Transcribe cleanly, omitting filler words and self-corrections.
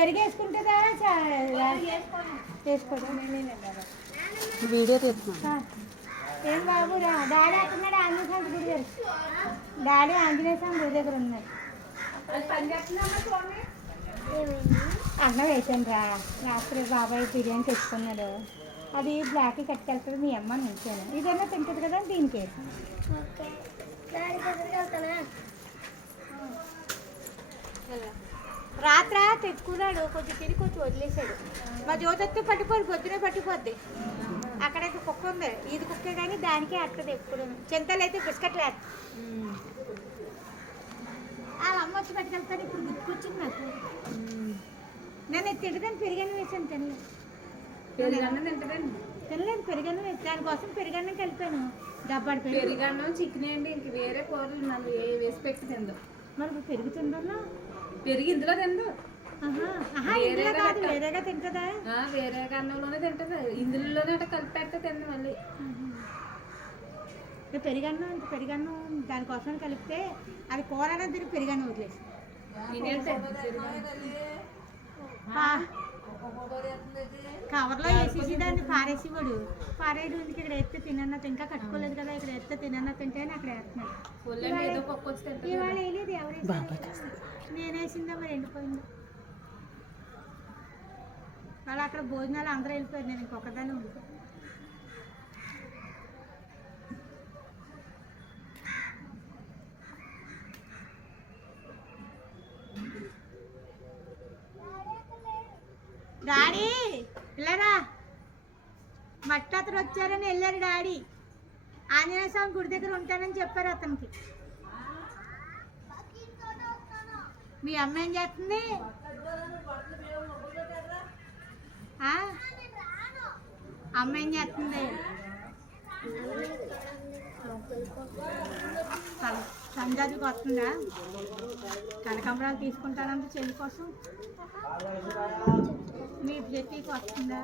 పెరిగేసుకుంటుందా చేసుకోదా video తీస్తున్నా ఏం బాబు daddy అంటున్నాడు ఆంజనేయ స్వామి గుడి దగ్గర డాడీ ఆంజనేయ స్వామి గుడి దగ్గర ఉన్నాడు అన్నం వేసాను రా రాత్రి బాబాయ్ బిర్యానీ తెచ్చుకున్నాడు అది బ్లాక్కి కట్టుకెళ్తుంది మీ అమ్మ నుంచాను ఇదన్నా తింటుంది కదా దీనికి వేసాను రాత్ర తెచ్చుకున్నాడు కొంచెం తిని కొంచెం వదిలేసాడు మా జ్యోతితో పట్టిపోదు పొద్దునే పట్టిపోద్ది అక్కడైతే కుక్క ఉంది ఇది కుక్కే కానీ దానికే అట్టదు ఎప్పుడు చింతలు అయితే బిస్కెట్లు వేస్తాం వాళ్ళ అమ్మ వచ్చి పట్టుకెళ్తాను ఇప్పుడు గుర్తుకొచ్చింది నాకు నేను తింటదాన్ని పెరిగన్నం వేసాను తినలేదు తినలేదు పెరిగన్నం వేసి దానికోసం పెరిగన్నం కలిపాను డబ్బాడు పెరిగన్నం చికెన్ అండి ఇంక వేరే కూరలు నన్ను వేసి పెట్టి తిందో మరి పెరుగుతుందన్నా పెరిగి ఇందులో తిందో వేరేగా తింటుందా వేరే అన్నంలోనే తింటుంది ఇందులోనే అట్లా కలిపి పెడితే తింది మళ్ళీ పెరిగన్నం దానికోసం కలిపితే అది కూర తిరిగి పెరిగన్నం వదిలేసి కవర్లో వేసేసి దాన్ని పారేసేవాడు పారేయడం ఇక్కడ ఎత్తే తినన్నట్టు ఇంకా కట్టుకోలేదు కదా ఇక్కడ ఎత్తే తినన్నట్టు తింటే అక్కడ వేస్తున్నాడు ఇవాళ వేయలేదు ఎవరు నేను వేసిందా మరి ఎండిపోయింది వాళ్ళు అక్కడ భోజనాలు అందరూ వెళ్ళిపోయారు నేను ఇంకొకదాన్ని ఉండిపోయాను డాడీ పిల్లరా మట్టి అతను వచ్చారని వెళ్ళారు డాడీ ఆంజనేయ స్వామి గుడి దగ్గర ఉంటానని చెప్పారు అతనికి మీ అమ్మ ఏం చేస్తుంది అమ్మ ఏం చేస్తుంది సంజాతికి వస్తుందా కనకాంబరాలు తీసుకుంటానంటే చెల్లి కోసం మీ జట్టికి వస్తుందా